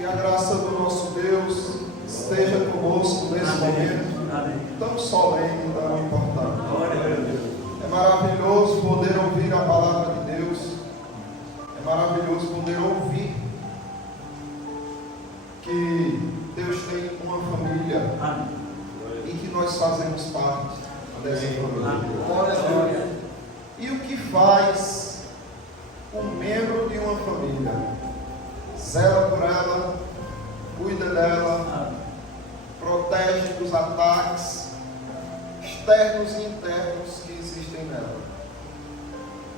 Que a graça do nosso Deus esteja conosco nesse momento tão solene e tão importante. É maravilhoso poder ouvir a palavra de Deus. É maravilhoso poder ouvir que Deus tem uma família e que nós fazemos parte dessa família. E o que faz um membro de uma família? Zela por ela, cuida dela, protege dos ataques externos e internos que existem nela.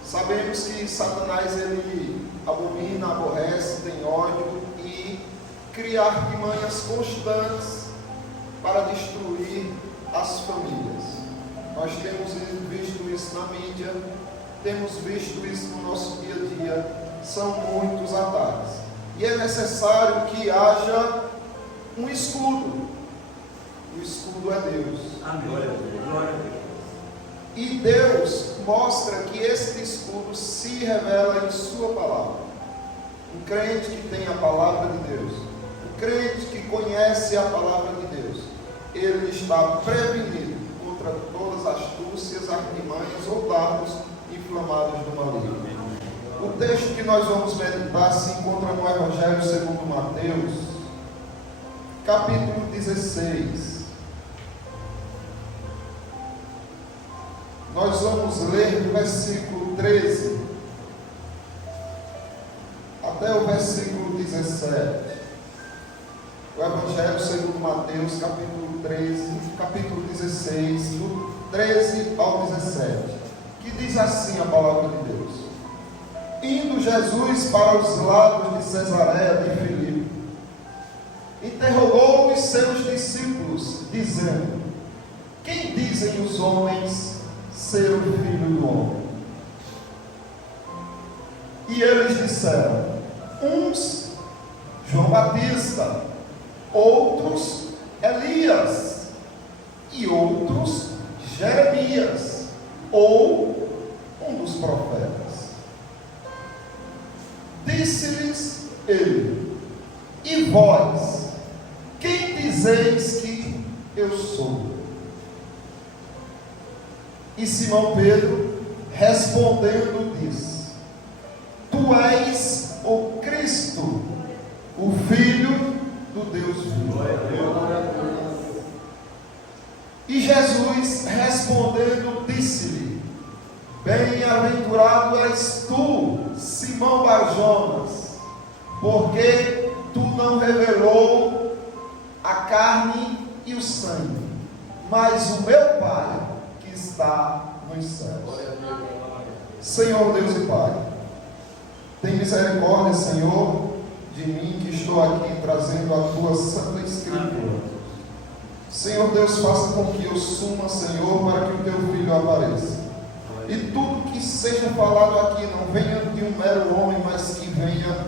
Sabemos que Satanás ele abomina, aborrece, tem ódio e cria artimanhas constantes para destruir as famílias. Nós temos visto isso na mídia, temos visto isso no nosso dia a dia. São muitos ataques. E é necessário que haja um escudo. O escudo é Deus. Amém. E Deus mostra que esse escudo se revela em sua palavra. Um crente que tem a palavra de Deus, um crente que conhece a palavra de Deus, ele está prevenido contra todas as astúcias, artimanhas ou dardos inflamados do maligno. O texto que nós vamos meditar se encontra no Evangelho segundo Mateus, capítulo 16. Nós vamos ler do versículo 13 até o versículo 17. O Evangelho segundo Mateus, capítulo 16, do 13 ao 17, que diz assim a palavra de Deus. Indo Jesus para os lados de Cesareia de Filipe, interrogou os seus discípulos, dizendo: quem dizem os homens ser o Filho do Homem? E eles disseram: uns João Batista, outros Elias, e outros Jeremias, ou um dos profetas. Disse-lhes ele: e vós, quem dizeis que eu sou? E Simão Pedro, respondendo, disse: tu és o Cristo, o Filho do Deus vivo. E Jesus, respondendo, disse-lhe: bem-aventurado és tu, Simão Barjonas, porque tu não revelou a carne e o sangue, mas o meu Pai que está nos céus. Senhor Deus e Pai, tem misericórdia, Senhor, de mim que estou aqui trazendo a tua santa escritura. Senhor Deus, faça com que eu suma, Senhor, para que o teu filho apareça. E tudo que seja falado aqui não venha de um mero homem, mas que venha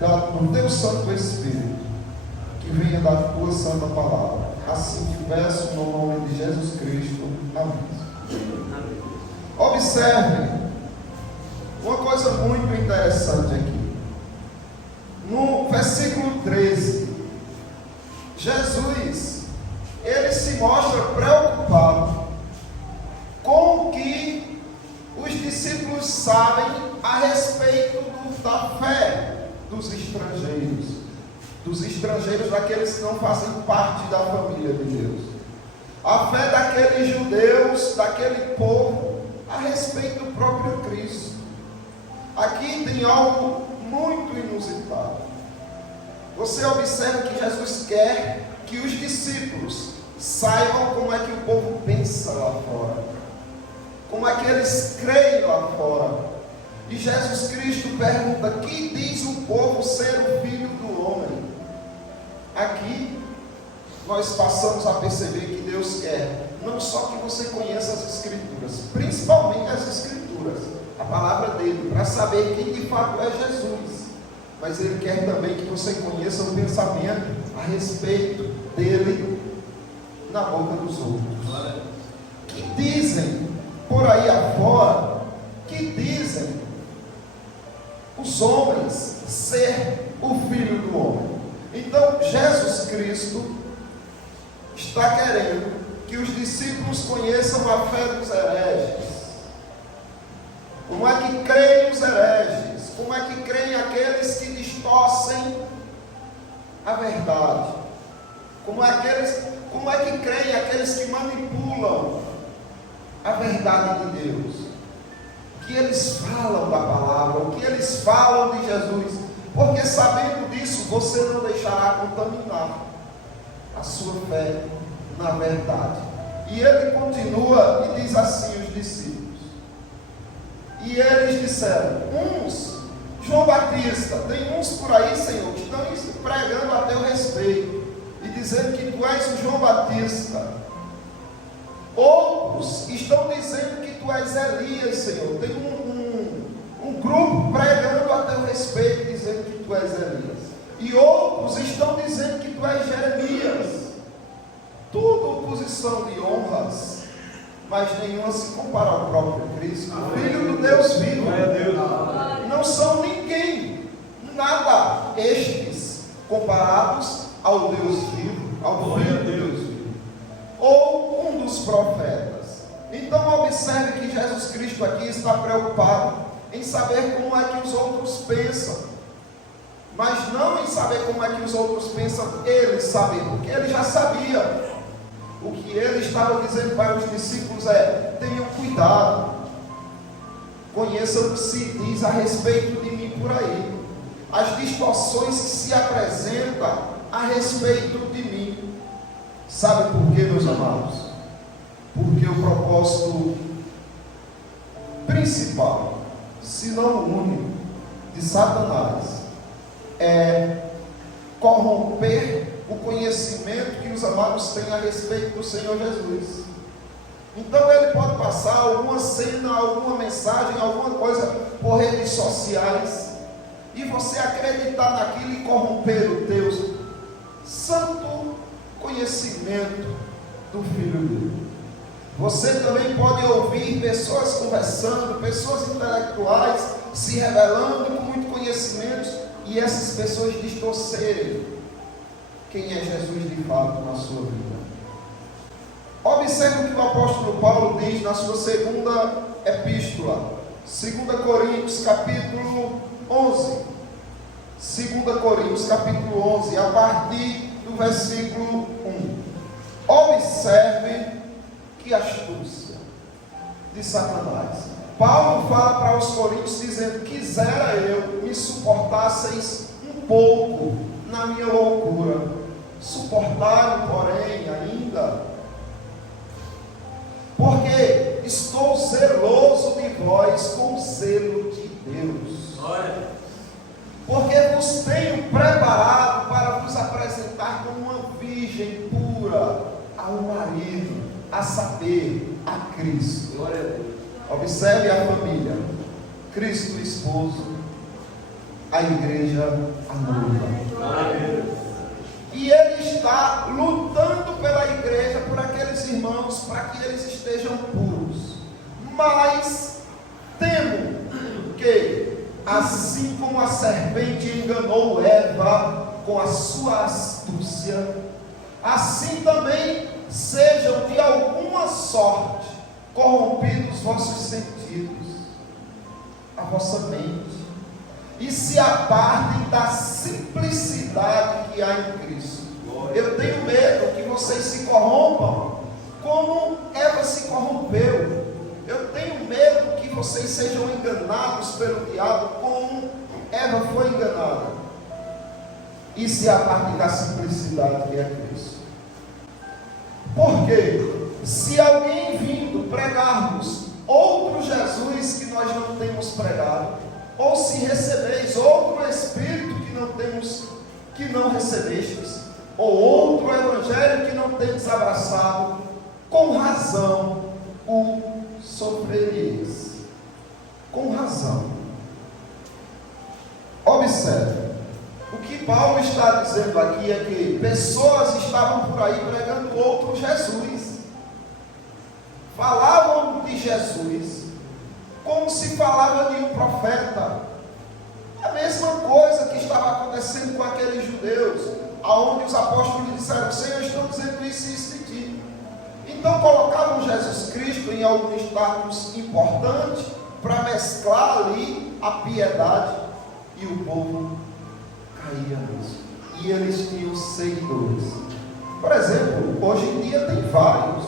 do teu Santo Espírito, que venha da tua santa palavra. Assim te peço no nome de Jesus Cristo. Amém. Observe uma coisa muito interessante aqui. No versículo 13, Jesus, ele se mostra preocupado com o que os discípulos sabem a respeito da fé dos estrangeiros, daqueles que não fazem parte da família de Deus, a fé daqueles judeus, daquele povo, a respeito do próprio Cristo. Aqui tem algo muito inusitado. Você observa que Jesus quer que os discípulos saibam como é que o povo pensa lá fora, como é que eles creem lá fora. E Jesus Cristo pergunta: que diz o povo ser o Filho do Homem? Aqui nós passamos a perceber que Deus quer não só que você conheça as Escrituras, principalmente as Escrituras, a palavra dele, para saber quem de fato é Jesus, mas ele quer também que você conheça o pensamento a respeito dele na boca dos outros, que dizem por aí afora, que dizem os homens ser o Filho do Homem. Jesus Cristo está querendo que os discípulos conheçam a fé dos hereges. Como é que creem os hereges? Como é que creem aqueles que distorcem a verdade? Como é que creem aqueles que manipulam a verdade de Deus? O que eles falam da palavra, o que eles falam de Jesus? Porque sabendo disso, você não deixará contaminar a sua fé na verdade. E ele continua e diz assim os discípulos. E eles disseram, João Batista, tem uns por aí, Senhor, que estão pregando a teu respeito e dizendo que tu és o João Batista. Outros estão dizendo que tu és Elias, Senhor. Tem um grupo pregando a teu respeito, dizendo que tu és Elias. E outros estão dizendo que tu és Jeremias. Tudo posição de honras, mas nenhuma se compara ao próprio Cristo, Filho do Deus vivo. Não são ninguém, nada estes comparados ao Deus vivo, ao Filho de Deus vivo, ou um dos profetas. Então observe que Jesus Cristo aqui está preocupado em saber como é que os outros pensam, mas não em saber como é que os outros pensam, ele sabe, porque ele já sabia. O que ele estava dizendo para os discípulos é: tenham cuidado, conheçam o que se diz a respeito de mim por aí, as distorções que se apresentam a respeito de mim. Sabe por quê, meus amados? Porque o propósito principal, se não o único, de Satanás é corromper o conhecimento que os amados têm a respeito do Senhor Jesus. Então ele pode passar alguma cena, alguma mensagem, alguma coisa por redes sociais, e você acreditar naquilo e corromper o teu santo conhecimento do Filho dele. Você também pode ouvir pessoas conversando, pessoas intelectuais se revelando com muito conhecimento, e essas pessoas distorcerem quem é Jesus de fato na sua vida. Observe o que o apóstolo Paulo diz na sua segunda epístola, 2 Coríntios capítulo 11. 2 Coríntios capítulo 11, a partir do versículo 1. Observe que astúcia de Satanás. Paulo fala para os coríntios dizendo: quisera eu me suportasseis um pouco na minha loucura. Suportaram, porém, ainda, porque estou zeloso de vós com o zelo de Deus. Porque vos tenho preparado para vos apresentar como uma virgem pura ao marido, a saber, a Cristo. Glória a Deus. Observe a família: Cristo, o esposo, a igreja, a noiva. E ele está lutando pela igreja, por aqueles irmãos, para que eles estejam puros. Mas temo que, assim como a serpente enganou Eva com a sua astúcia, assim também sejam de alguma sorte corrompidos os vossos sentidos, a vossa mente, e se apartem da simplicidade que há em Cristo. Eu tenho medo que vocês se corrompam como Eva se corrompeu. Eu tenho medo que vocês sejam enganados pelo diabo como Eva foi enganada, e se apartem da simplicidade que é Cristo. Porque se alguém vindo pregar-vos outro Jesus que nós não temos pregado, ou se recebeis outro Espírito que não recebestes, ou outro Evangelho que não tendes abraçado, com razão o sofrereis. Com razão. Observe, o que Paulo está dizendo aqui é que pessoas estavam por aí pregando outro Jesus, falavam de Jesus como se falava de um profeta. A mesma coisa que estava acontecendo com aqueles judeus. aonde os apóstolos disseram: Senhor, estão dizendo isso e isso de ti. Então colocavam Jesus Cristo em algum status importante para mesclar ali a piedade, e o povo caía nisso. E eles tinham seguidores. Por exemplo, hoje em dia tem vários.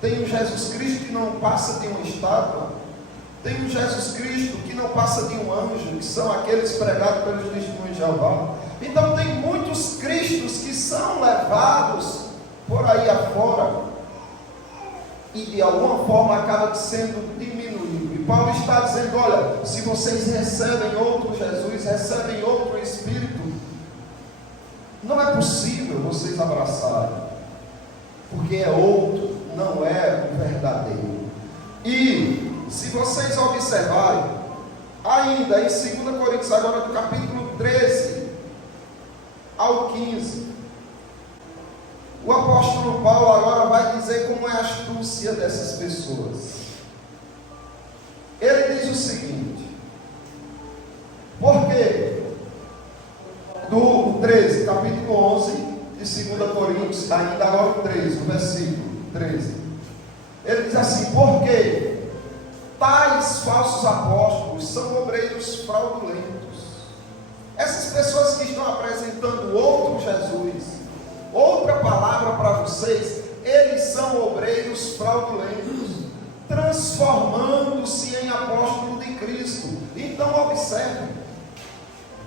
Tem o Jesus Cristo que não passa de uma estátua. Tem o Jesus Cristo que não passa de um anjo, que são aqueles pregados pelos testemunhos de Jeová. Então tem muitos Cristos que são levados por aí afora e de alguma forma acaba sendo diminuído. E Paulo está dizendo: olha, se vocês recebem outro Jesus, recebem outro Espírito, não é possível vocês abraçarem, porque é outro, não é o verdadeiro. E se vocês observarem, ainda em 2 Coríntios, agora do capítulo 13 ao 15, o apóstolo Paulo agora vai dizer como é a astúcia dessas pessoas. Ele diz o seguinte, porque do 13, capítulo 11 de 2 Coríntios, ainda agora o 13, o versículo 13, ele diz assim: porque tais falsos apóstolos são obreiros fraudulentos. Essas pessoas que estão apresentando outro Jesus, outra palavra para vocês, eles são obreiros fraudulentos, transformando-se em apóstolo de Cristo. Então observe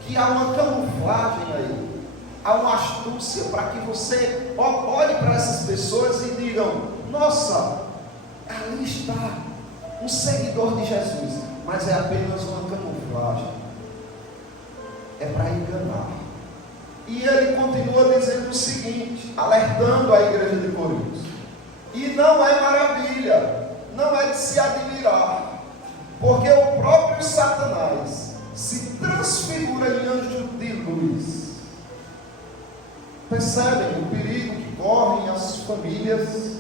que há uma camuflagem aí, há uma astúcia para que você olhe para essas pessoas e digam: nossa, ali está um seguidor de Jesus, mas é apenas uma camuflagem, é para enganar. E ele continua dizendo o seguinte, alertando a igreja de Corinto: e não é maravilha, não é de se admirar, porque o próprio Satanás se transfigura em anjo de luz. Percebem o perigo que correm as famílias?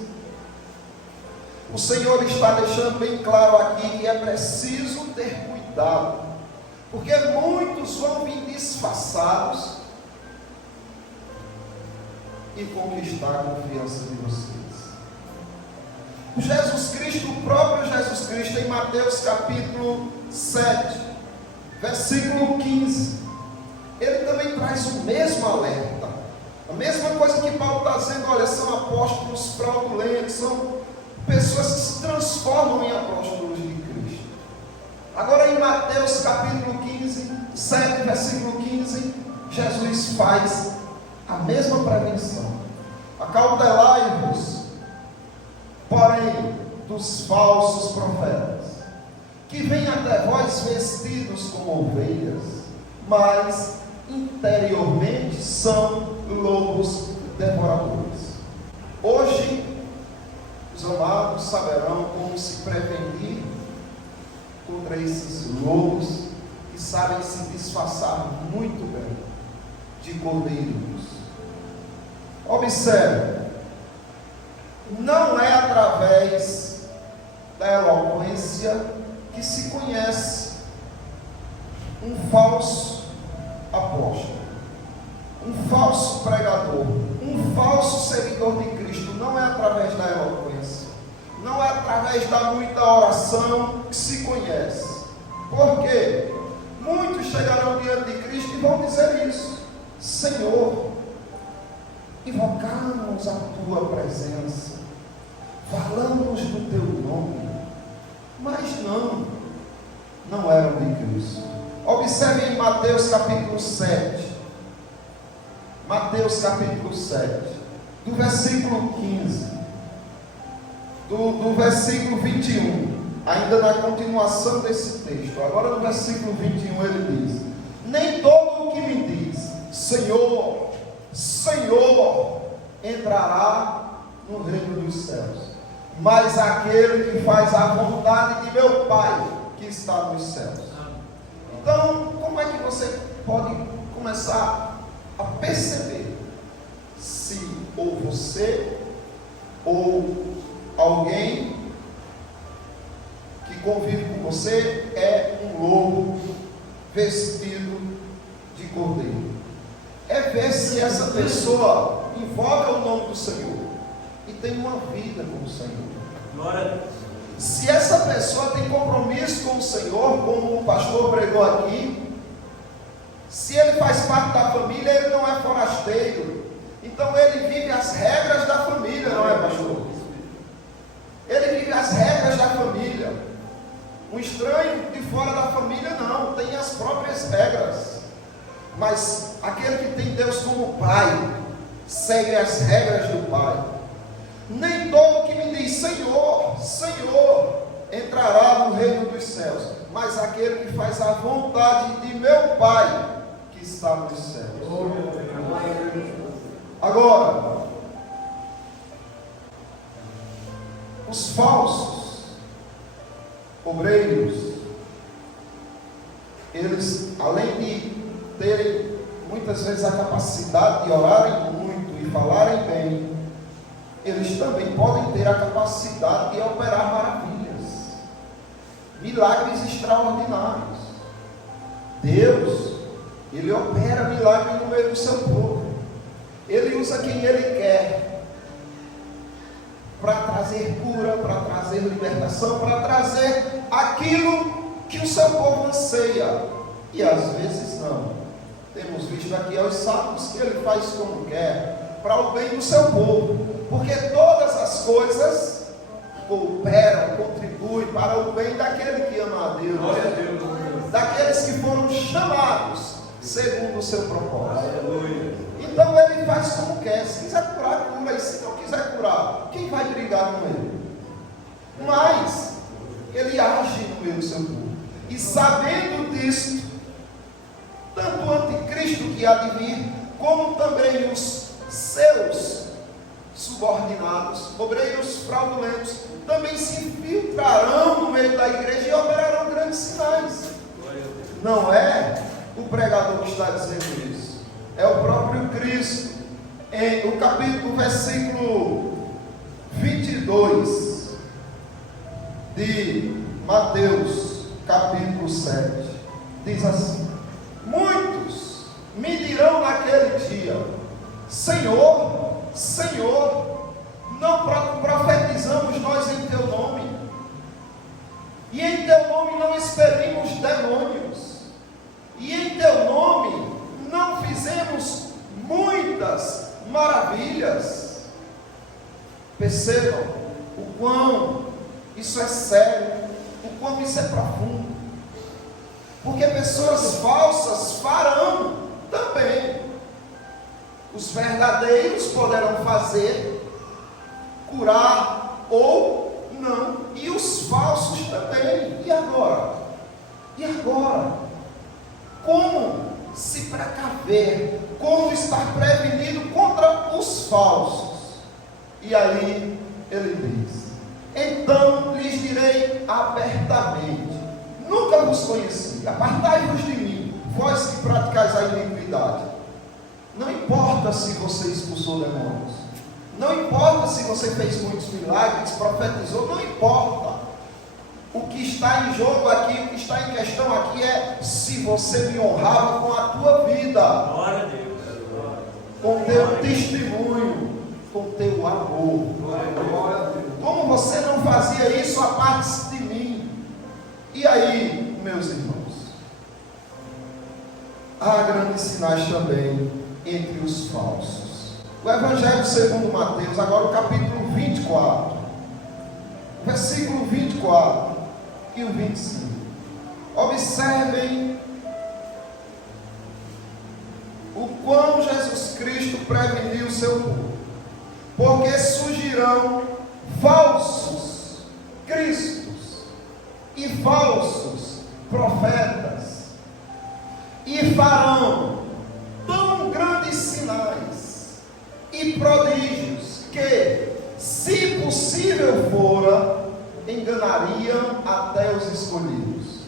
O Senhor está deixando bem claro aqui que é preciso ter cuidado, porque muitos vão vir disfarçados e conquistar a confiança de vocês. Jesus Cristo, o próprio Jesus Cristo, em Mateus capítulo 7, versículo 15, ele também traz o mesmo alerta, a mesma coisa que Paulo está dizendo: olha, são apóstolos fraudulentos, são pessoas que se transformam em apóstolos de Cristo. Agora em Mateus capítulo 15, 7, versículo 15, Jesus faz a mesma prevenção: acautelai-vos, porém, dos falsos profetas, que vêm até vós vestidos como ovelhas, mas interiormente são lobos devoradores. Hoje, os amados saberão como se prevenir contra esses lobos que sabem se disfarçar muito bem de cordeiros. Observe, não é através da eloquência que se conhece um falso apóstolo, um falso pregador, um falso seguidor de Cristo. Não é através da eloquência, não é através da muita oração que se conhece. Por quê? Muitos chegarão diante de Cristo e vão dizer isso: Senhor, invocamos a tua presença, falamos do teu nome, mas não eram de Cristo. Observe em Mateus capítulo 7, Mateus capítulo 7, do versículo 15, do versículo 21, ainda na continuação desse texto. Agora no versículo 21 ele diz: nem todo o que me diz Senhor, Senhor, entrará no reino dos céus, mas aquele que faz a vontade de meu Pai que está nos céus. Então, como é que você pode começar a perceber se ou você ou alguém que convive com você é um lobo vestido de cordeiro? É ver ver se essa pessoa invoca o nome do Senhor e tem uma vida com o Senhor. Glória a Deus. Se essa pessoa tem compromisso com o Senhor, como o pastor pregou aqui, se ele faz parte da família, ele não é forasteiro. Então ele vive as regras da família, não é, pastor? Ele vive as regras da família. Um estranho de fora da família não, tem as próprias regras. Mas aquele que tem Deus como Pai, segue as regras do Pai. Nem todo que me diz Senhor, Senhor, entrará no reino dos céus, mas aquele que faz a vontade de meu Pai, que está nos céus. Agora, os falsos obreiros, eles, além de terem muitas vezes a capacidade de orarem muito e falarem bem, eles também podem ter a capacidade de operar maravilhas, milagres extraordinários. Deus, Ele opera milagres no meio do seu povo. Ele usa quem Ele quer para trazer cura, para trazer libertação, para trazer aquilo que o seu povo anseia. E às vezes não. Temos visto aqui aos sábados que Ele faz como quer, para o bem do seu povo, porque todas as coisas cooperam, contribuem para o bem daquele que ama a Deus, daqueles que foram chamados segundo o seu propósito. Então Ele faz como quer. Se quiser curar, cura, e se não quiser curar, quem vai brigar com Ele? Mas Ele age no meio do seu povo, e sabendo disso, tanto o anticristo que há de vir, como também os seus subordinados, obreiros fraudulentos, também se infiltrarão no meio da igreja e operarão grandes sinais. Não é o pregador que está dizendo isso, é o próprio Cristo. Em o capítulo, versículo 22 de Mateus, capítulo 7, diz assim: muitos me dirão naquele dia: Senhor, Senhor, não profetizamos nós em teu nome, e em teu nome não expelimos demônios, e em teu nome não fizemos muitas maravilhas. Percebam o quão isso é sério, o quão isso é profundo, porque pessoas falsas farão também. Os verdadeiros poderão fazer, curar ou não, e os falsos também. E agora? E agora? Como se precaver? Como estar prevenido contra os falsos? E aí ele diz: então lhes direi abertamente: nunca vos conheci, apartai-vos de mim, vós que praticais a iniquidade. Não importa se você expulsou demônios, não importa se você fez muitos milagres, profetizou, não importa. O que está em jogo aqui, o que está em questão aqui é se você me honrava com a tua vida, glória a Deus, com teu testemunho, com teu amor. Glória a Deus. Como você não fazia isso a parte de mim? E aí, meus irmãos, há grandes sinais também entre os falsos. O Evangelho segundo Mateus, agora o capítulo 24, versículo 24 e o 25. Observem o quão Jesus Cristo preveniu o seu povo, porque surgirão falsos cristos e falsos profetas, e farão tão grandes sinais e prodígios que, se possível fora, enganariam até os escolhidos.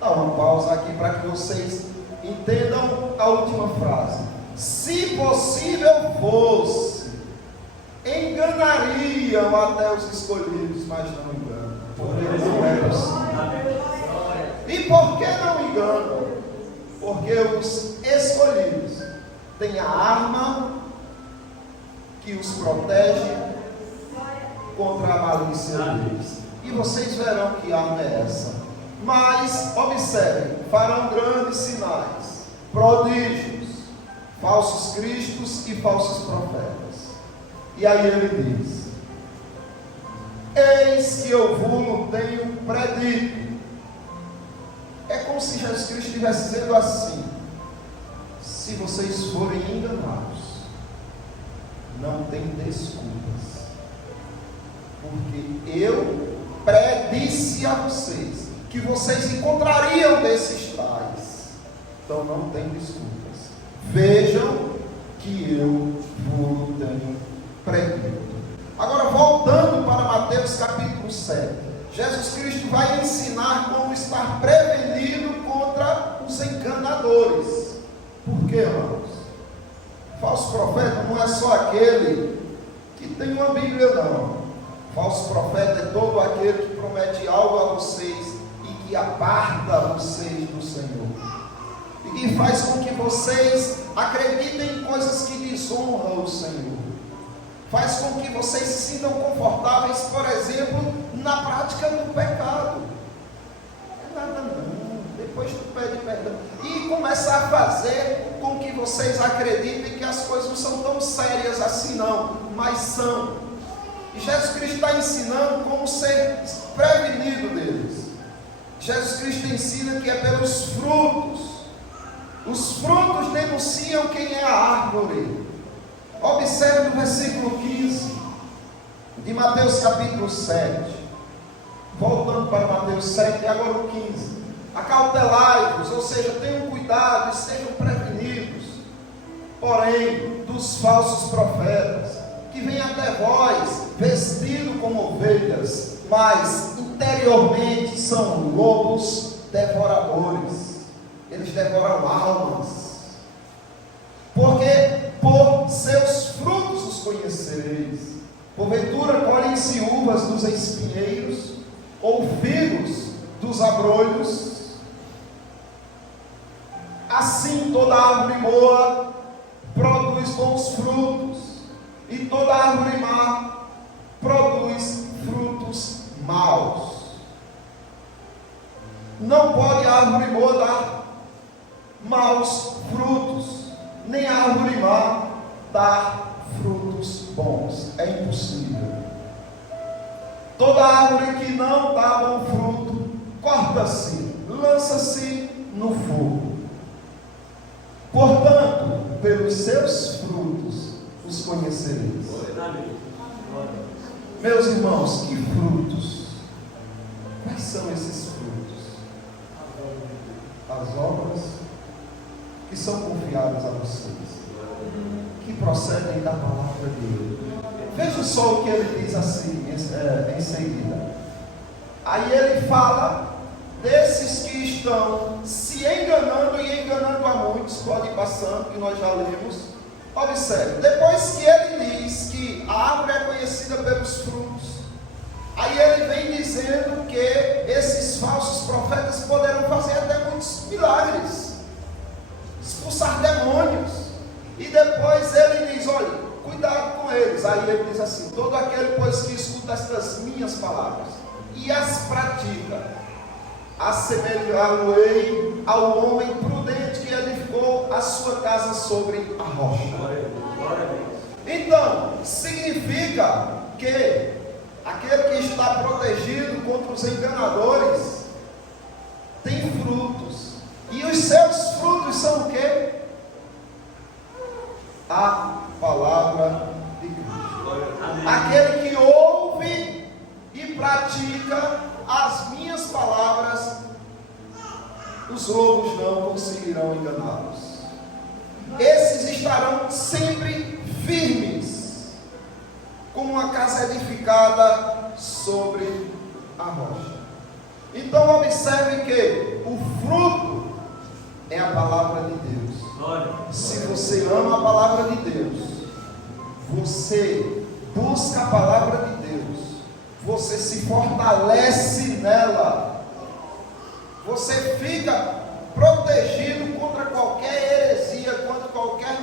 Dá uma pausa aqui para que vocês entendam a última frase. Se possível fosse, enganariam até os escolhidos, mas não enganam, porque não é possível. E por que não enganam? Porque os escolhidos tem a arma que os protege contra a malícia deles. E vocês verão que arma é essa. Mas, observem, farão grandes sinais, prodígios, falsos cristos e falsos profetas. E aí ele diz: eis que eu vos tenho predito. É como se Jesus Cristo estivesse dizendo assim: se vocês forem enganados, não tem desculpas, porque eu predisse a vocês que vocês encontrariam desses tais. Então não tem desculpas. Vejam que eu vos tenho predito. Agora, voltando para Mateus capítulo 7, Jesus Cristo vai ensinar como estar prevenido contra os enganadores. Por quê, irmãos? Falso profeta não é só aquele que tem uma Bíblia, não. Falso profeta é todo aquele que promete algo a vocês e que aparta vocês do Senhor, e que faz com que vocês acreditem em coisas que desonram o Senhor, faz com que vocês se sintam confortáveis, por exemplo, na prática do pecado. Não é nada não, depois tu pede perdão, e começa a fazer com que vocês acreditem que as coisas não são tão sérias assim não, mas são. E Jesus Cristo está ensinando como ser prevenido deles. Jesus Cristo ensina que é pelos frutos. Os frutos denunciam quem é a árvore. Observe no versículo 15 de Mateus capítulo 7. Voltando para Mateus 7, e agora o 15. Acautelai-vos, ou seja, tenham cuidado, estejam prevenidos, porém, dos falsos profetas, que vêm até vós, vestidos como ovelhas, mas interiormente são lobos devoradores. Eles devoram almas. Porque por seus frutos os conhecereis. Porventura colhem-se uvas dos espinheiros, ou figos dos abrolhos? Assim toda árvore boa produz bons frutos, e toda árvore má produz frutos maus. Não pode a árvore boa dar maus frutos, nem a árvore má dar frutos bons. É impossível. Toda árvore que não dá bom fruto, corta-se, lança-se no fogo. Portanto, pelos seus frutos os conhecereis. Meus irmãos, que frutos? Quais são esses frutos? As obras que são confiadas a vocês, que procedem da palavra de Deus. Veja só o que ele diz assim em seguida. Aí ele fala desses que estão se enganando e enganando a muitos. Pode ir passando, que nós já lemos. Observe, depois que ele diz que a árvore é conhecida pelos frutos, aí ele vem dizendo que esses falsos profetas poderão fazer até muitos milagres, expulsar demônios, e depois ele diz: olha, cuidado com eles. Aí ele diz assim: todo aquele, pois, que escuta estas minhas palavras e as pratica, assemelhá-lo-ei ao homem prudente que edificou a sua casa sobre a rocha. Então, significa que aquele que está protegido contra os enganadores tem frutos, e os seus frutos são o quê? A palavra de Cristo. Aquele que ouve e pratica as minhas palavras, os lobos não conseguirão enganá-los. Esses estarão sempre firmes, como uma casa edificada sobre a rocha. Então observe que o fruto é a palavra de Deus. Se você ama a palavra de Deus, você busca a palavra de Deus, você se fortalece nela, você fica protegido contra qualquer heresia, contra qualquer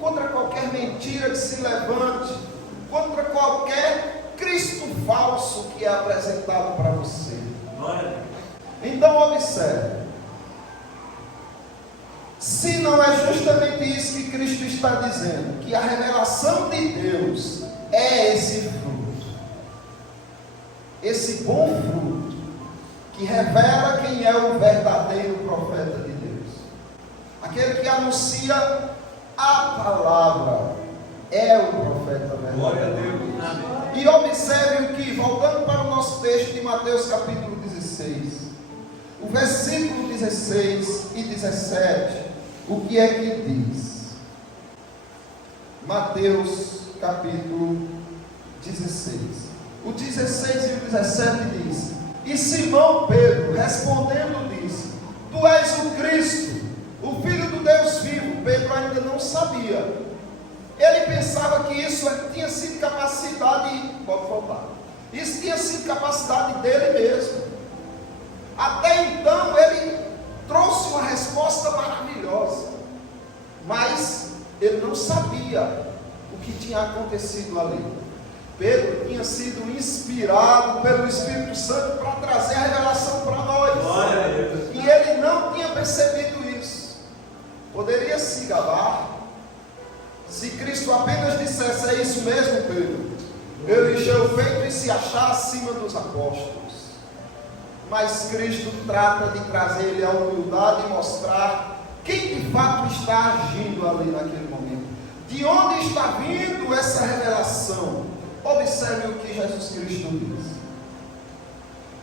contra qualquer mentira que se levante, contra qualquer Cristo falso que é apresentado para você. Então observe, se não é justamente isso que Cristo está dizendo, que a revelação de Deus é esse fruto, esse bom fruto, que revela quem é o verdadeiro profeta de Deus, aquele que anuncia a palavra, é o profeta verdadeiro. Glória a Deus. E observe o que, voltando para o nosso texto de Mateus capítulo 16, o versículo 16 e 17, o que é que diz? Mateus capítulo 16, o 16 e o 17 diz: E Simão Pedro respondendo disse: Tu és o Cristo, o Filho do Deus vivo. Pedro ainda não sabia. Ele pensava que isso tinha sido capacidade, pode faltar, isso tinha sido capacidade dele mesmo. Até então ele trouxe uma resposta maravilhosa, mas ele não sabia o que tinha acontecido ali. Pedro tinha sido inspirado pelo Espírito Santo para trazer a revelação para nós. Glória a Deus. E ele não tinha percebido isso. Poderia se gabar se Cristo apenas dissesse: é isso mesmo, Pedro, ele encheu o peito e se achar acima dos apóstolos. Mas Cristo trata de trazer ele a humildade e mostrar quem de fato está agindo ali naquele momento, de onde está vindo essa revelação. Observe o que Jesus Cristo diz.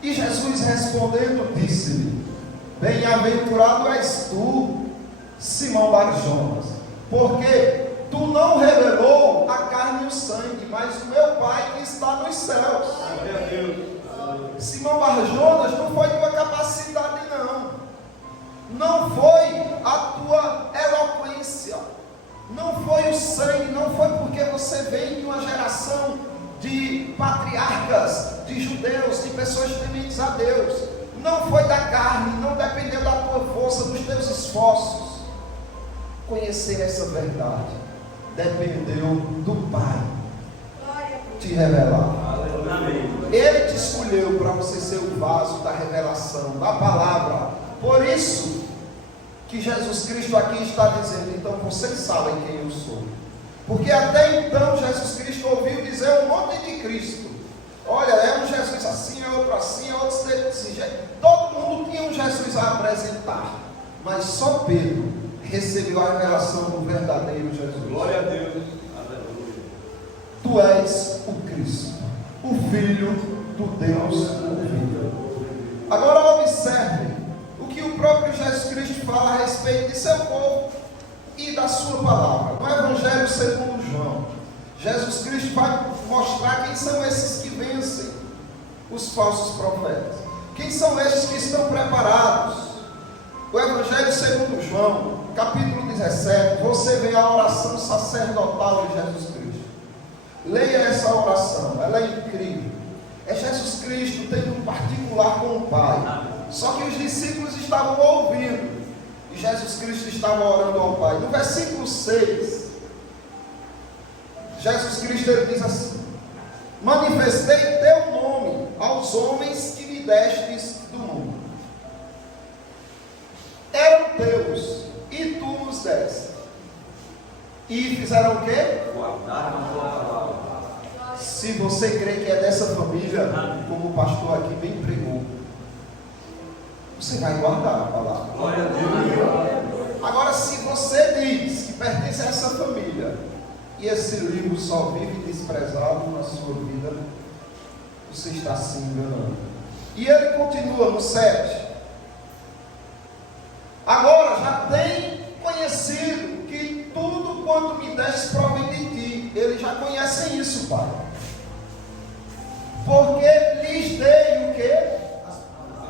E Jesus respondendo disse-lhe: Bem-aventurado és tu, Simão Barjonas, porque tu não revelou a carne e o sangue, mas o meu Pai que está nos céus. Simão Barjonas, não foi tua capacidade, não foi a tua eloquência, não foi o sangue, não foi porque você vem de uma geração de patriarcas, de judeus, de pessoas tementes a Deus. Não foi da carne, não dependeu da tua força, dos teus esforços. Conhecer essa verdade dependeu do Pai te revelar. Ele te escolheu para você ser o vaso da revelação, da palavra. Por isso que Jesus Cristo aqui está dizendo: então vocês sabem quem eu sou. Porque até então Jesus Cristo ouviu dizer um monte de Cristo. Olha, é um Jesus assim, é outro assim, é outro desse jeito. Todo mundo tinha um Jesus a apresentar, mas só Pedro recebeu a revelação do verdadeiro Jesus. Glória a Deus. Aleluia. Tu és o Cristo, o Filho do Deus vivo. Agora observe o que o próprio Jesus Cristo fala a respeito de seu povo e da sua palavra. No Evangelho segundo João, Jesus Cristo vai mostrar quem são esses que vencem os falsos profetas, quem são esses que estão preparados. O Evangelho segundo João, capítulo 17, você vê a oração sacerdotal de Jesus Cristo. Leia essa oração, ela é incrível. É Jesus Cristo tendo um particular com o Pai. Só que os discípulos estavam ouvindo e Jesus Cristo estava orando ao Pai. No versículo 6, Jesus Cristo ele diz assim: manifestei teu nome aos homens que me destes do mundo. Eram teus e tu nos deste. E fizeram o quê? Guardaram a tua palavra. Se você crê que é dessa família, como o pastor aqui bem pregou, você vai guardar a palavra. Glória a Deus. Agora, se você diz que pertence a essa família e esse livro só vive desprezado na sua vida, você está se enganando. E ele continua no 7. Agora já tem conhecido que tudo quanto me deste provém de ti. Eles já conhecem isso, Pai. Porque lhes dei o quê?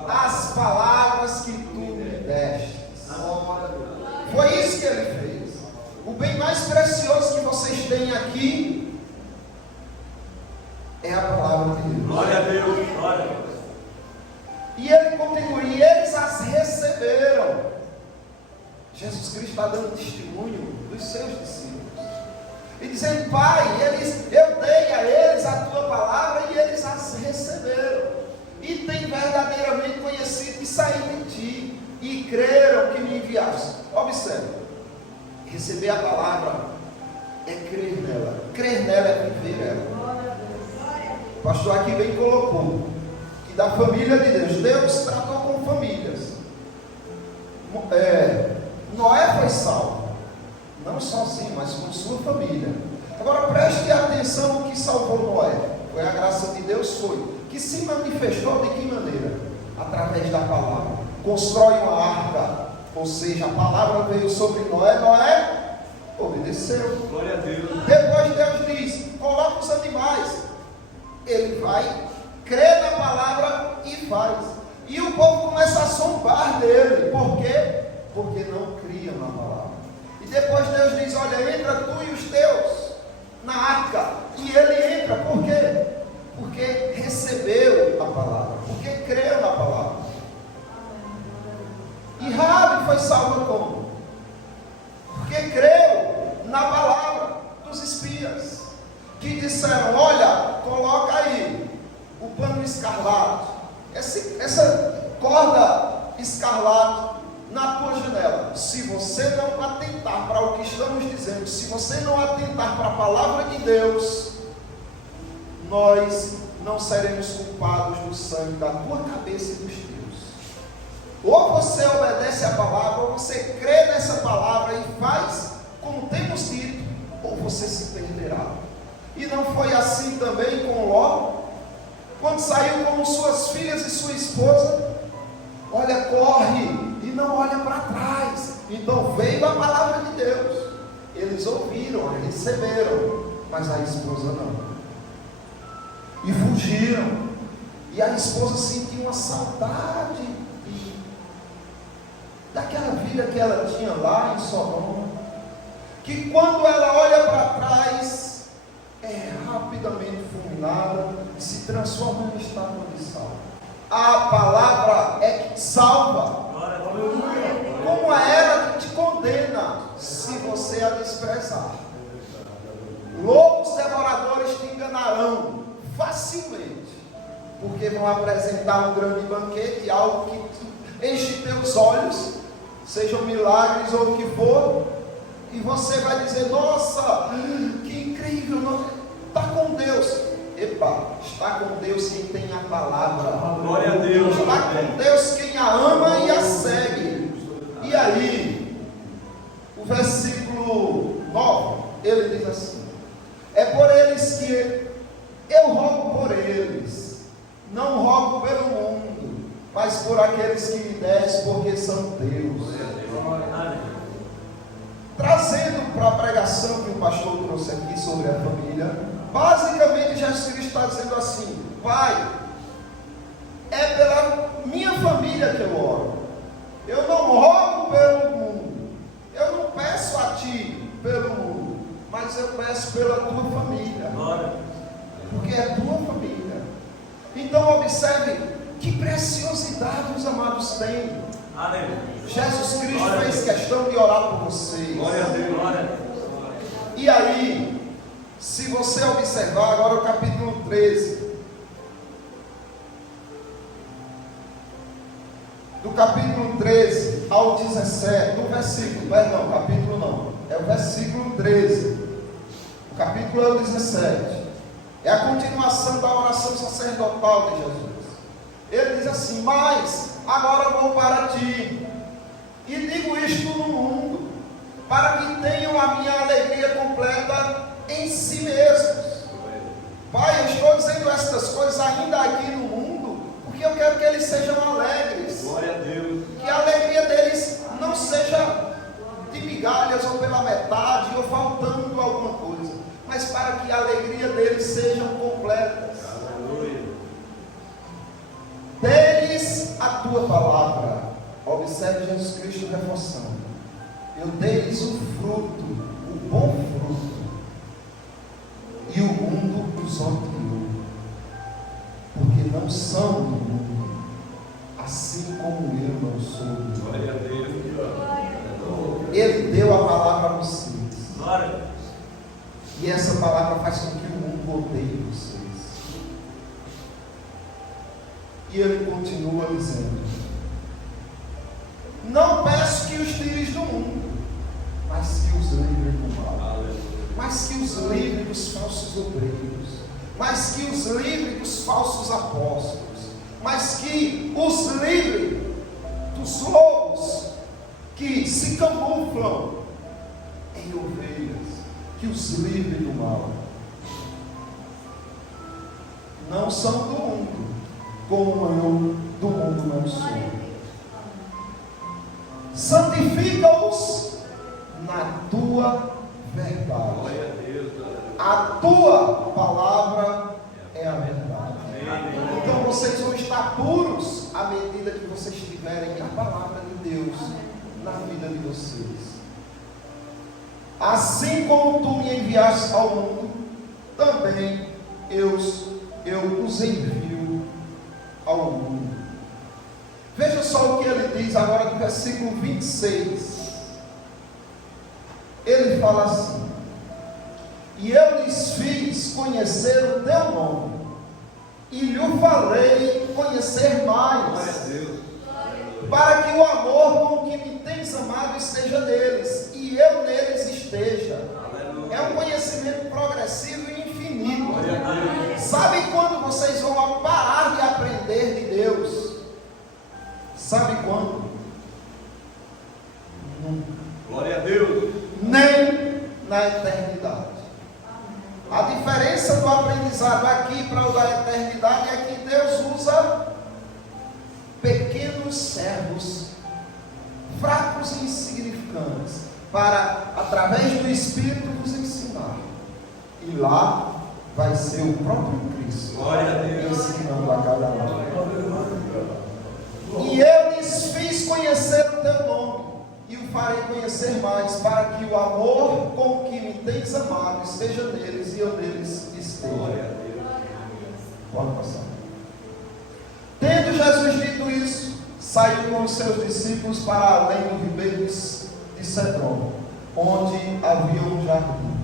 As palavras que tu me deste. Foi isso que ele fez. O bem mais precioso que vocês têm aqui é a palavra de Deus. Glória a Deus. Glória a Deus. E ele continua: e eles as receberam. Jesus Cristo está dando testemunho dos seus discípulos. dizendo: Pai, eu dei a eles a tua palavra e eles as receberam, e têm verdadeiramente conhecido e saído de ti, e creram que me enviaste. Observe, receber a palavra é crer nela é viver ela. O pastor aqui bem colocou que da família de Deus tratou com famílias. Noé foi salvo, não sozinho, mas com sua família. Agora preste atenção no que salvou Noé. Foi a graça de Deus, que se manifestou de que maneira? Através da palavra. Constrói uma arca, ou seja, a palavra veio sobre Noé, Noé obedeceu. Glória a Deus. Depois Deus diz: coloca os animais. Ele vai, crê na palavra e faz. E o povo começa a zombar dele. Por quê? Porque não criam na palavra. E depois Deus diz: olha, entra tu e os teus na arca. E ele entra, por quê? Porque recebeu a palavra, porque creu na palavra. E Raabe foi salva como? Porque creu na palavra dos espias, que disseram: olha, coloca aí o pano escarlate, essa corda escarlate na tua janela. Se você não atentar para o que estamos dizendo, se você não atentar para a palavra de Deus, nós não seremos culpados do sangue da tua cabeça e dos teus. Ou você obedece a palavra, ou você crê nessa palavra e faz como temos dito, ou você se perderá. E não foi assim também com Ló, quando saiu com suas filhas e sua esposa? Olha, corre e não olha para trás. Então veio a palavra de Deus, eles ouviram, a receberam, mas a esposa não, e fugiram. E a esposa sentiu uma saudade daquela vida que ela tinha lá em Sodoma, que quando ela olha para trás, é rapidamente fulminada e se transforma em estátua de sal. A palavra é que salva, como ela que te condena, se você a desprezar. Lobos devoradores te enganarão facilmente, porque vão apresentar um grande banquete, algo que enche teus olhos, sejam milagres ou o que for, e você vai dizer: nossa, que incrível, está com Deus. Epa, está com Deus quem tem a palavra. Glória a Deus. Está com Deus quem a ama e a segue. E aí, o versículo 9, ele diz assim: é por eles que eu rogo por eles, não rogo pelo mundo, mas por aqueles que me deste, porque são teus. Trazendo para a pregação que o pastor trouxe aqui sobre a família, basicamente Jesus Cristo está dizendo assim: Pai, é pela minha família que eu oro. Eu não rogo pelo mundo, eu não peço a ti pelo mundo, mas eu peço pela tua família, porque é tua família. Então observe que preciosidade os amados têm. Jesus Cristo fez questão de orar por vocês. Glória a Deus. E aí, se você observar agora o capítulo 13, do capítulo 13 ao 17, do versículo, perdão, capítulo não, é o versículo 13, o capítulo é o 17, é a continuação da oração sacerdotal de Jesus. Ele diz assim: mas agora vou para ti, e digo isto no mundo, para que tenham a minha alegria completa em si mesmos. Pai, eu estou dizendo estas coisas ainda aqui no mundo, porque eu quero que eles sejam alegres. Glória a Deus. Que a alegria deles não seja de migalhas ou pela metade ou faltando alguma coisa, mas para que a alegria deles sejam completas. Dê-lhes a tua palavra. Observe Jesus Cristo reforçando: eu dei-lhes o fruto, o bom fruto, e o mundo os odiou, porque não são do mundo, assim como eu não sou. Glória a Deus. Ele deu a palavra a vocês. E essa palavra faz com que o mundo odeie vocês. E ele continua dizendo: não peço que os tires do mundo, mas que os livre do mal, mas que os livre dos falsos obreiros, mas que os livre dos falsos apóstolos, mas que os livre dos lobos que se camuflam em ovelhas, que os livre do mal. Não são do mundo, como eu do mundo não sou. Santifica-os na tua verdade. A tua palavra é a verdade. Então vocês vão estar puros à medida que vocês tiverem a palavra de Deus na vida de vocês. Assim como tu me enviaste ao mundo, também eu os envio ao mundo. Veja só o que ele diz agora no versículo 26. Ele fala assim: e eu lhes fiz conhecer o teu nome, e lhe farei conhecer mais, para que o amor com que me tens amado esteja neles, e eu neles esteja. É um conhecimento progressivo e infinito. Sabe quando vocês vão parar de aprender de Deus? Sabe quando? Nunca. Glória a Deus. Nem na eternidade. A diferença do aprendizado aqui para o da eternidade é que Deus usa pequenos servos, fracos e insignificantes, para, através do Espírito, vos ensinar. E lá vai ser o próprio Cristo ensinando a cada um. E eu lhes fiz conhecer o teu nome, e o farei conhecer mais, para que o amor com que me tens amado esteja neles, e eu neles esteja. Pode passar. Tendo Jesus dito isso, saiu com os seus discípulos para além do ribeiro de Cedron, onde havia um jardim,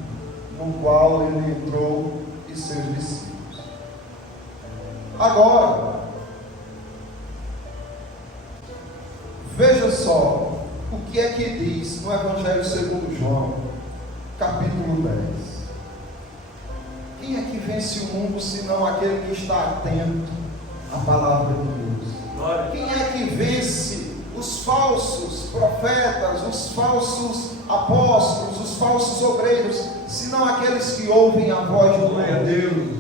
no qual ele entrou e seus discípulos. Agora, veja só o que é que diz no Evangelho segundo João, capítulo 10. Quem é que vence o mundo senão aquele que está atento à palavra de Deus? Quem é que vence os falsos profetas, os falsos apóstolos, os falsos obreiros, senão aqueles que ouvem a voz do Deus,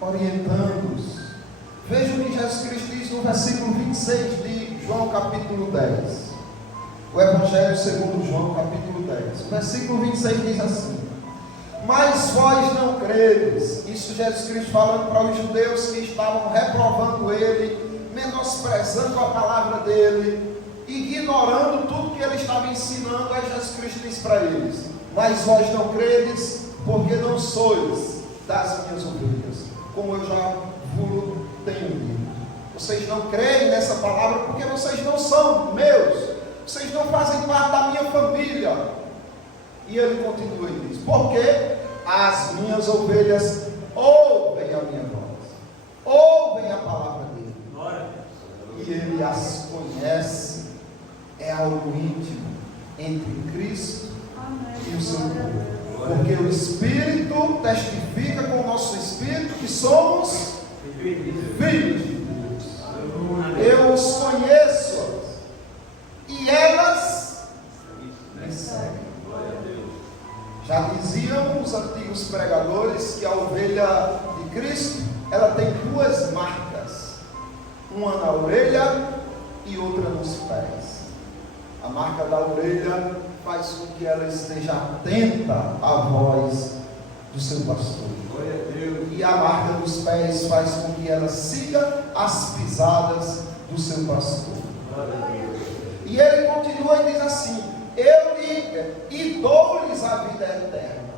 orientando-os? Veja o que Jesus Cristo diz no versículo 26 de João capítulo 10. O Evangelho segundo João capítulo 10. O versículo 26 diz assim: mas vós não credes. Isso Jesus Cristo falando para os judeus que estavam reprovando ele, menosprezando a palavra dele, ignorando tudo que ele estava ensinando. Aí Jesus Cristo diz para eles: mas vós não credes, porque não sois das minhas ovelhas, como eu já vos tenho dito. Vocês não creem nessa palavra porque vocês não são meus, vocês não fazem parte da minha família. E ele continua e diz: porque as minhas ovelhas ouvem a minha voz, ouvem a palavra dele, e ele as conhece. É algo íntimo entre Cristo e o seu povo, porque o Espírito testifica com o nosso Espírito que somos filhos de Deus. Eu os conheço, e elas me seguem. Já diziam os antigos pregadores que a ovelha de Cristo, ela tem duas marcas, uma na orelha e outra nos pés. A marca da orelha faz com que ela esteja atenta à voz do seu pastor, e a marca dos pés faz com que ela siga as pisadas do seu pastor. E ele continua e diz assim: e dou-lhes a vida eterna,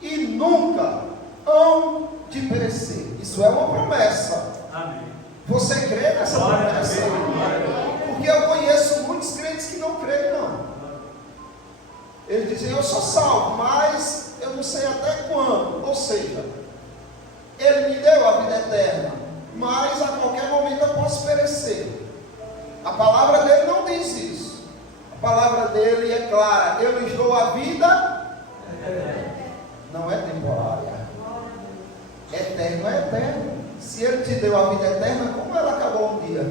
e nunca hão de perecer. Isso é uma promessa. Amém. Você crê nessa promessa? Porque eu conheço muitos crentes que não creem, não. Eles dizem: eu sou salvo, mas eu eterna, mas a qualquer momento eu posso perecer. A palavra dele não diz isso. A palavra dele é clara: eu lhes dou a vida, não é temporária. Eterno é eterno. Se ele te deu a vida eterna, como ela acabou um dia?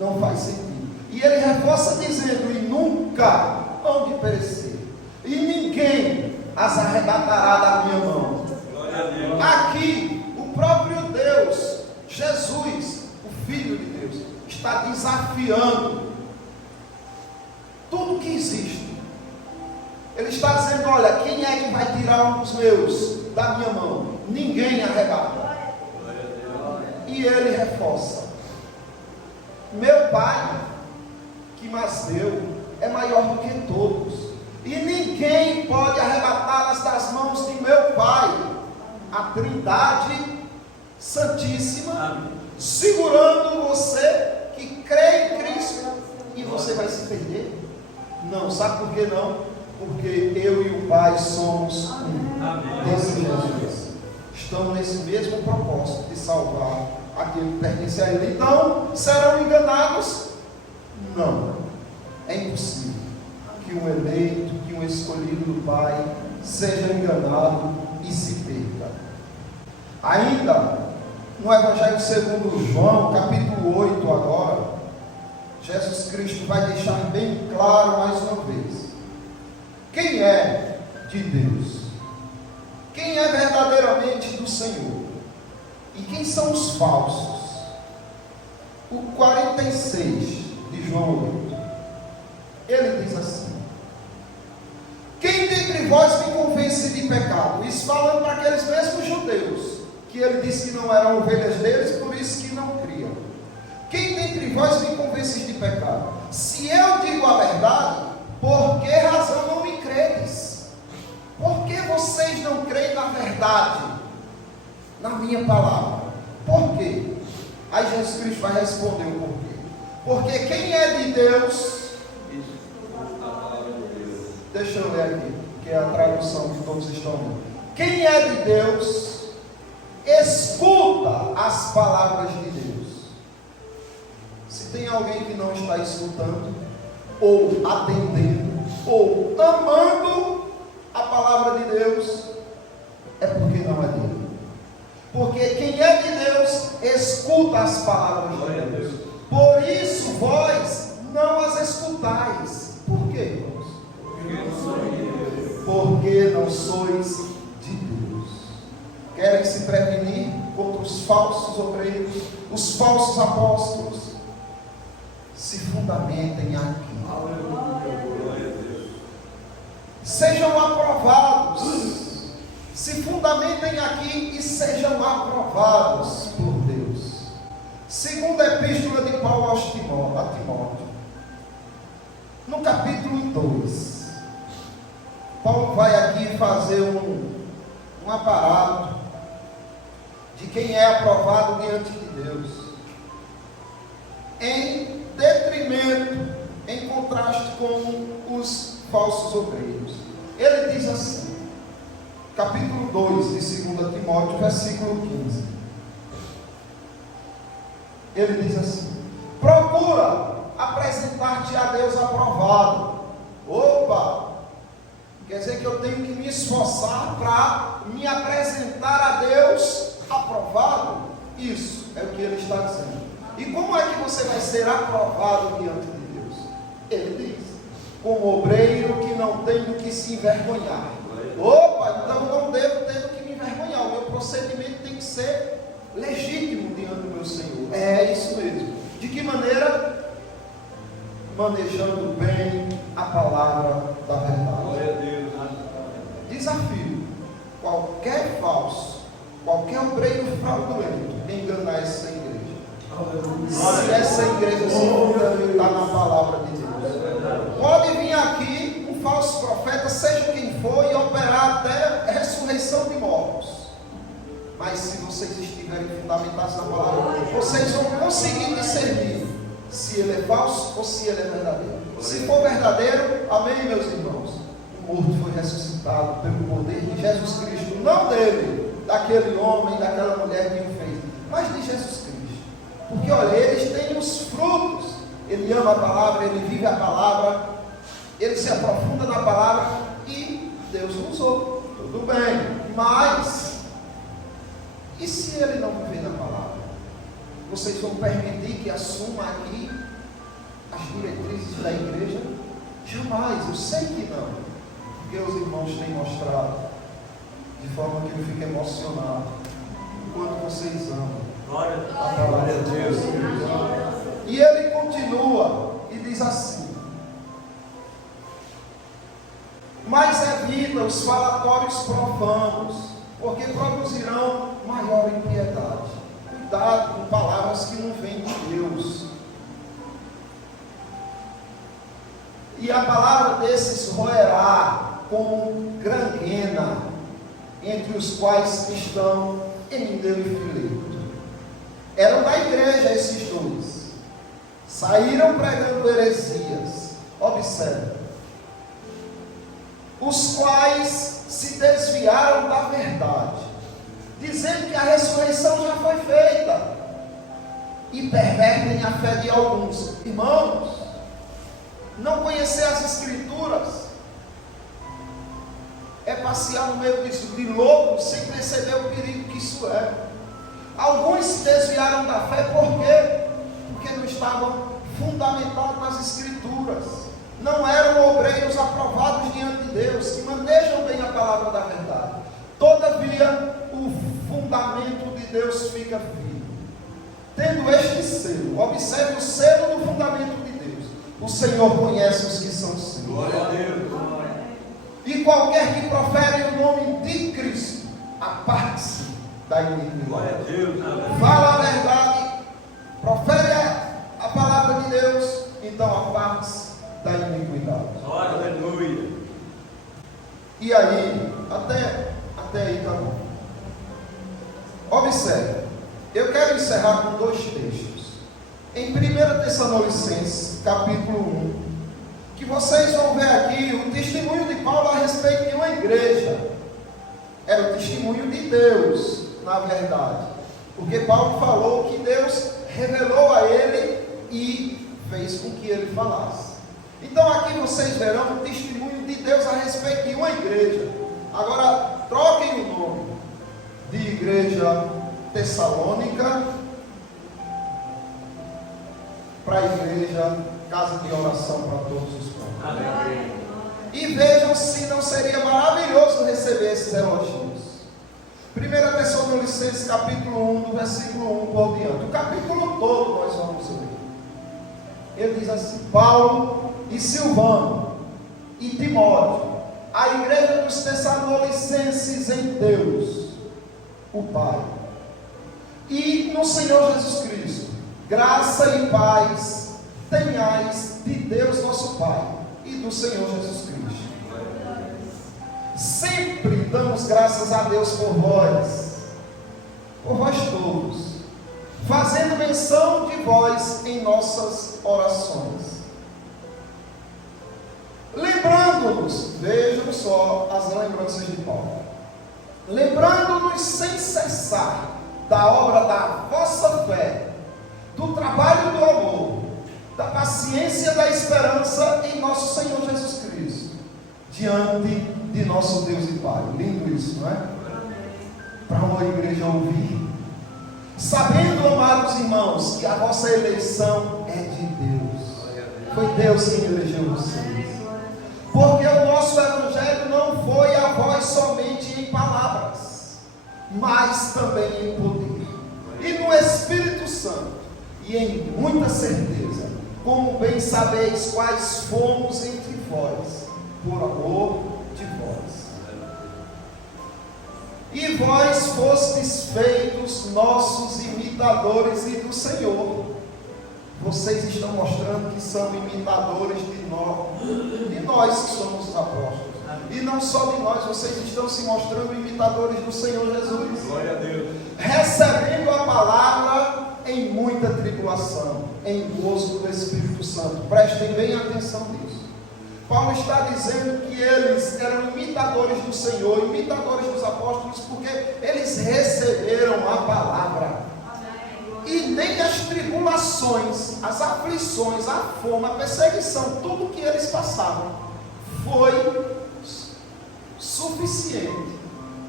Não faz sentido. E ele reforça dizendo: e nunca hão de perecer, e ninguém as arrebatará da minha mão. Glória a Deus. Aqui, o próprio Deus, Jesus, o Filho de Deus, está desafiando tudo que existe. Ele está dizendo: olha, quem é que vai tirar um dos meus da minha mão? Ninguém arrebata. E ele reforça: meu Pai, que mais deu, é maior do que todos, e ninguém pode arrebatá-las das mãos de meu Pai. A Trindade Santíssima segurando você que crê em Cristo. E você vai se perder? Não, sabe por que não? Porque eu e o Pai somos um. Nesse Jesus. Estamos nesse mesmo propósito de salvar aquele que pertence a Ele. Então, serão enganados? Não. É impossível que um eleito, que um escolhido do Pai seja enganado e se perca. Ainda no Evangelho segundo João, capítulo 8 agora, Jesus Cristo vai deixar bem claro mais uma vez: quem é de Deus? Quem é verdadeiramente do Senhor? E quem são os falsos? O 46 de João 8, ele diz assim: quem dentre vós me convence de pecado? Isso falando para aqueles mesmos judeus, que ele disse que não eram ovelhas deles, por isso que não criam. Quem dentre vós me convence de pecado? Se eu digo a verdade, por que razão não me credes? Por que vocês não creem na verdade, na minha palavra? Por quê? Aí Jesus Cristo vai responder o porquê. Porque quem é de Deus, deixa eu ler aqui, que é a tradução que todos estão lendo. Quem é de Deus, escuta as palavras de Deus. Se tem alguém que não está escutando, ou atendendo, ou amando a palavra de Deus, é porque não é dele. Porque quem é de Deus, escuta as palavras de Deus. Por isso vós não as escutais. Por quê, irmãos? Porque não sois de Deus. Querem se prevenir contra os falsos obreiros, os falsos apóstolos? Se fundamentem aqui. Sejam aprovados. Se fundamentem aqui e sejam aprovados por Deus. Segunda epístola de Paulo a Timóteo, no capítulo 2, Paulo vai aqui fazer um aparato de quem é aprovado diante de Deus, em detrimento, em contraste com os falsos obreiros. Ele diz assim, capítulo 2 de 2 Timóteo, versículo 15. Ele diz assim: procura apresentar-te a Deus aprovado. Opa! Quer dizer que eu tenho que me esforçar para me apresentar a Deus aprovado? Isso é o que ele está dizendo. E como é que você vai ser aprovado diante de Deus? Ele diz: como obreiro que não tem do que se envergonhar. Opa, então não devo ter do que me envergonhar. O meu procedimento tem que ser legítimo diante do meu Senhor. É isso mesmo. De que maneira? Manejando bem a palavra da verdade. Desafio qualquer falso, qualquer obreiro fraudulento enganar essa igreja. Se essa igreja se fundamentar na palavra de Deus, pode vir aqui um falso profeta, seja quem for, e operar até a ressurreição de mortos. Mas se vocês estiverem fundamentados na palavra, vocês vão conseguir discernir se ele é falso ou se ele é verdadeiro. Se for verdadeiro, amém, meus irmãos, o morto foi ressuscitado pelo poder de Jesus Cristo, não dele, daquele homem, daquela mulher que o fez. mas de Jesus Cristo. Porque olha, eles têm os frutos. Ele ama a palavra, ele vive a palavra, ele se aprofunda na palavra e Deus usou. Tudo bem, mas e se ele não viver na palavra? Vocês vão permitir que assuma aqui as diretrizes da igreja? Jamais, eu sei que não, porque os irmãos têm mostrado, de forma que eu fico emocionado, o quanto vocês amam a palavra de Deus. E ele continua e diz assim: mas evita os falatórios profanos, porque produzirão maior impiedade. Cuidado com palavras que não vêm de Deus. E a palavra desses roerá como granguena, entre os quais estão Emineu e Fileto. Eram da igreja esses dois. Saíram pregando heresias. Observe. Os quais se desviaram da verdade, dizendo que a ressurreição já foi feita, e pervertem a fé de alguns. Irmãos, não conhecer as Escrituras é passear no meio de loucos sem perceber o perigo que isso é. Alguns se desviaram da fé por quê? Porque não estavam fundamentados nas Escrituras, não eram obreiros aprovados diante de Deus, que manejam bem a palavra da verdade. Todavia, o fundamento de Deus fica firme, tendo este selo. Observe o selo do fundamento de Deus: o Senhor conhece os que são seus. Glória a Deus. E qualquer que profere o nome de Cristo, aparte-se da iniquidade. Glória a Deus. Fala a verdade, profere a palavra de Deus, então aparte-se da iniquidade. Aleluia. E aí, até aí tá bom. Observe, eu quero encerrar com dois textos. Em 1 Tessalonicenses, capítulo 1, que vocês vão ver aqui o testemunho de Paulo a respeito de uma igreja. Era o testemunho de Deus, na verdade, porque Paulo falou que Deus revelou a ele e fez com que ele falasse. Então aqui vocês verão o testemunho de Deus a respeito de uma igreja. Agora troquem o nome de igreja Tessalônica para a igreja Casa de Oração para Todos os Povos. Amém. E vejam se não seria maravilhoso receber esses elogios. 1 Tessalonicenses capítulo 1, do versículo 1 por diante. O capítulo todo nós vamos ler. Ele diz assim: Paulo e Silvano e Timóteo, a igreja dos Tessalonicenses em Deus, o Pai, e no Senhor Jesus Cristo, graça e paz tenhais de Deus nosso Pai e do Senhor Jesus Cristo. Sempre damos graças a Deus por vós todos, fazendo menção de vós em nossas orações, lembrando-nos, vejam só as lembranças de Paulo, lembrando-nos sem cessar da obra da vossa fé, do trabalho do amor, da paciência da esperança em nosso Senhor Jesus Cristo, diante de nosso Deus e Pai. Lindo isso, não é? Para uma igreja ouvir, sabendo, amados irmãos, que a vossa eleição é de Deus. Foi Deus quem elegeu vocês. Porque o nosso evangelho não foi a vós somente em palavras, mas também em poder, e no Espírito Santo, e em muita certeza, como bem sabeis quais fomos entre vós, por amor de vós. E vós fostes feitos nossos imitadores e do Senhor. Vocês estão mostrando que são imitadores de nós que somos os apóstolos. E não só de nós, vocês estão se mostrando imitadores do Senhor Jesus. Glória a Deus. Recebendo a palavra em muita tribulação, em gozo do Espírito Santo. Prestem bem atenção nisso. Paulo está dizendo que eles eram imitadores do Senhor, imitadores dos apóstolos, porque eles receberam a palavra. tribulações, as aflições, a fome, a perseguição, tudo que eles passavam foi suficiente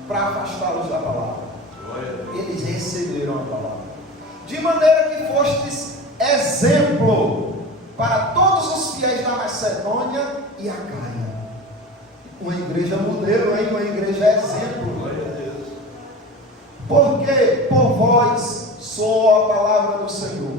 para afastá-los da palavra. Eles receberam a palavra, de maneira que fostes exemplo para todos os fiéis da Macedônia e Acaia. Uma igreja modelo, hein? Uma igreja exemplo. Porque por vós soa a palavra do Senhor,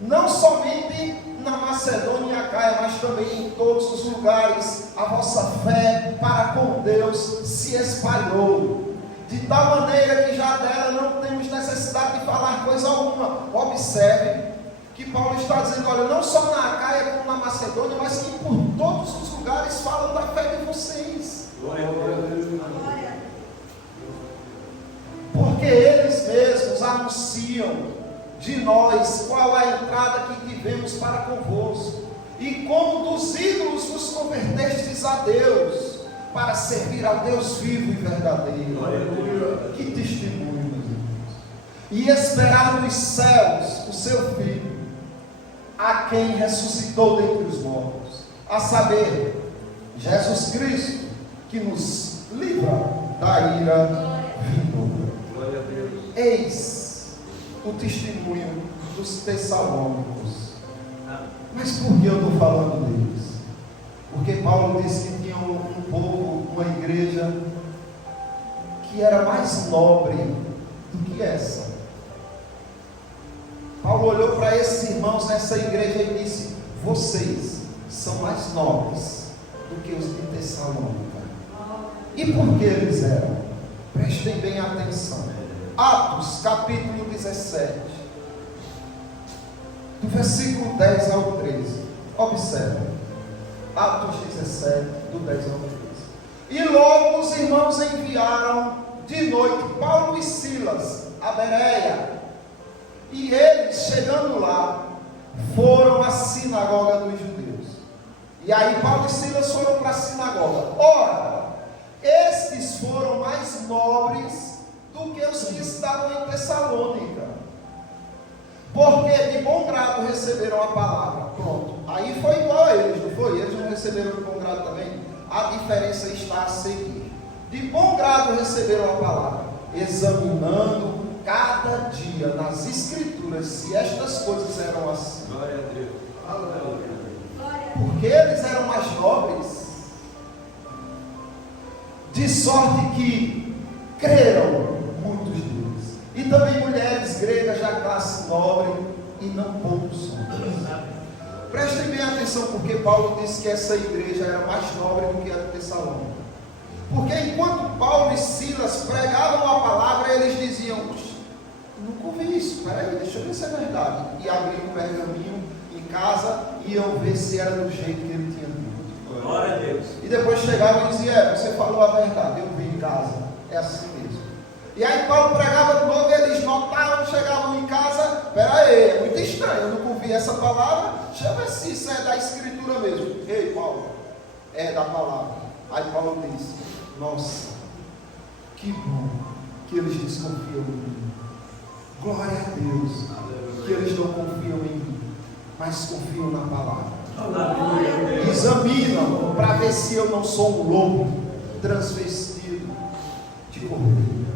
não somente na Macedônia e Acaia, mas também em todos os lugares. A vossa fé para com Deus se espalhou, de tal maneira que já dela não temos necessidade de falar coisa alguma. Observe que Paulo está dizendo, olha, não só na Acaia como na Macedônia, mas que por todos os lugares falam da fé de vocês. Glória a Deus. Porque eles mesmos anunciam de nós qual a entrada que tivemos para convosco, e como dos ídolos vos convertestes a Deus, para servir ao Deus vivo e verdadeiro. Que testemunho, meus irmãos! E esperar nos céus o seu Filho, a quem ressuscitou dentre os mortos, a saber, Jesus Cristo, que nos livra da ira vindoura. Glória a Deus. Eis o testemunho dos tessalônicos. Mas por que eu estou falando deles? Porque Paulo disse que tinha um povo, uma igreja que era mais nobre do que essa. Paulo olhou para esses irmãos nessa igreja e disse: vocês são mais nobres do que os de Tessalônica. E por que eles eram? Prestem bem atenção. Atos capítulo 17, do versículo 10 ao 13. Observe. Atos 17, do 10 ao 13. E logo os irmãos enviaram de noite Paulo e Silas a Bereia. E eles, chegando lá, foram à sinagoga dos judeus. E aí Paulo e Silas foram para a sinagoga. Ora, estes foram mais nobres do que os que estavam em Tessalônica, porque de bom grado receberam a palavra. Pronto, aí foi igual a eles, não foi? Eles não receberam de bom grado também? A diferença está a seguir: de bom grado receberam a palavra, examinando cada dia nas escrituras se estas coisas eram assim. Glória a Deus. Aleluia. Porque eles eram mais nobres, de sorte que creram muitos deles, e também mulheres gregas da classe nobre, e não poucos homens. Prestem bem atenção, porque Paulo disse que essa igreja era mais nobre do que a de Tessalônica. Porque enquanto Paulo e Silas pregavam a palavra, eles diziam: nunca ouvi isso, peraí, deixa eu ver se é verdade. E abriam um pergaminho em casa e iam ver se era do jeito que ele tinha dito. Glória a Deus. E depois chegavam e diziam: você falou a verdade, eu vi em casa, é assim mesmo. E aí Paulo pregava de novo, eles notavam, chegavam em casa: peraí, é muito estranho, eu nunca ouvi essa palavra, deixa eu ver se isso é da escritura mesmo. Ei, Paulo, é da palavra. Aí Paulo disse: nossa, que bom que eles desconfiam em mim. Glória a Deus, que eles não confiam em mim, mas confiam na palavra. Aleluia. Examinam para ver se eu não sou um lobo transvestido de cordeiro.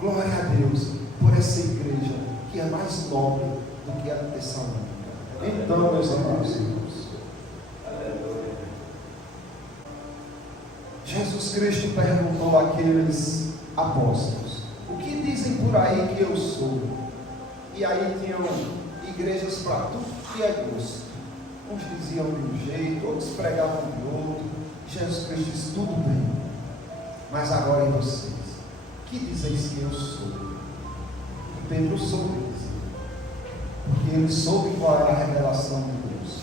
Glória a Deus por essa igreja que é mais nobre do que a de Tessalônica. Então, meus amados irmãos, Jesus Cristo perguntou àqueles apóstolos: o que dizem por aí que eu sou? E aí tinham igrejas para tudo que é gosto. Uns diziam de um jeito, outros pregavam de outro. Jesus Cristo disse: tudo bem, mas agora em vocês, que dizeis que eu sou? E Pedro soube dizer, porque ele soube qual era a revelação de Deus.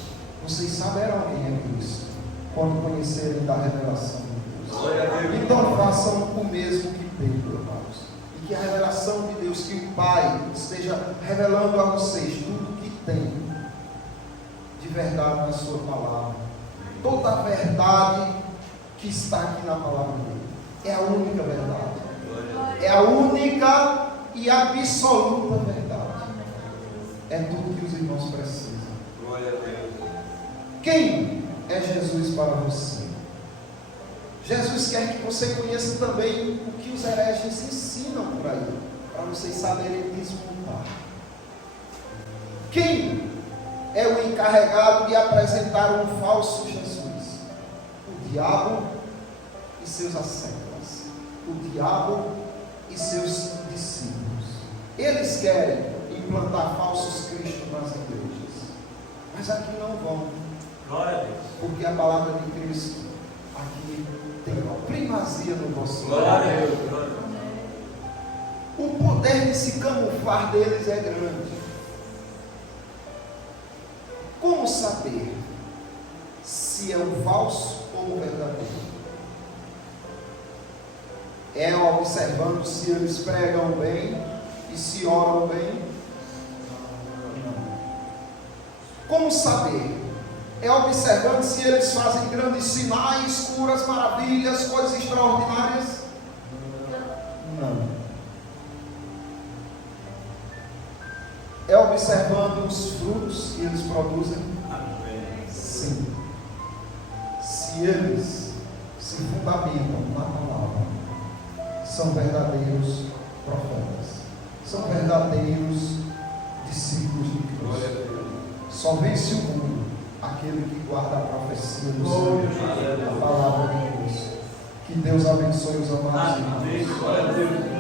Vocês saberão quem é Cristo quando conhecerem da revelação de Deus. Glória a Deus. Então façam o mesmo que Pedro, amados, e que a revelação de Deus, que o Pai esteja revelando a vocês tudo o que tem de verdade na sua palavra. Toda a verdade que está aqui na palavra dele é a única verdade, é a única e absoluta verdade. É tudo que os irmãos precisam. Glória a Deus. Quem é Jesus para você? Jesus quer que você conheça também o que os hereges ensinam por aí, para vocês saberem desmontar. Quem é o encarregado de apresentar um falso Jesus? O diabo e seus asseclas, o diabo e seus discípulos. Eles querem implantar falsos cristos nas igrejas, mas aqui não vão. Glória a Deus. Porque a palavra de Cristo aqui tem uma primazia no vosso Glória a lar. Deus. Glória a Deus. O poder de se camuflar deles é grande. Como saber se é um falso ou um verdadeiro? É observando se eles pregam bem e se oram bem? Não. Como saber? É observando se eles fazem grandes sinais, curas, maravilhas, coisas extraordinárias? Não. É observando os frutos que eles produzem? Amém. Sim. Se eles se fundamentam na palavra, são verdadeiros profetas, são verdadeiros discípulos de Glória a Cristo. Deus. Só vence o mundo aquele que guarda a profecia do Senhor, a palavra de Deus. Que Deus abençoe os amados irmãos. Amém. Glória a Deus.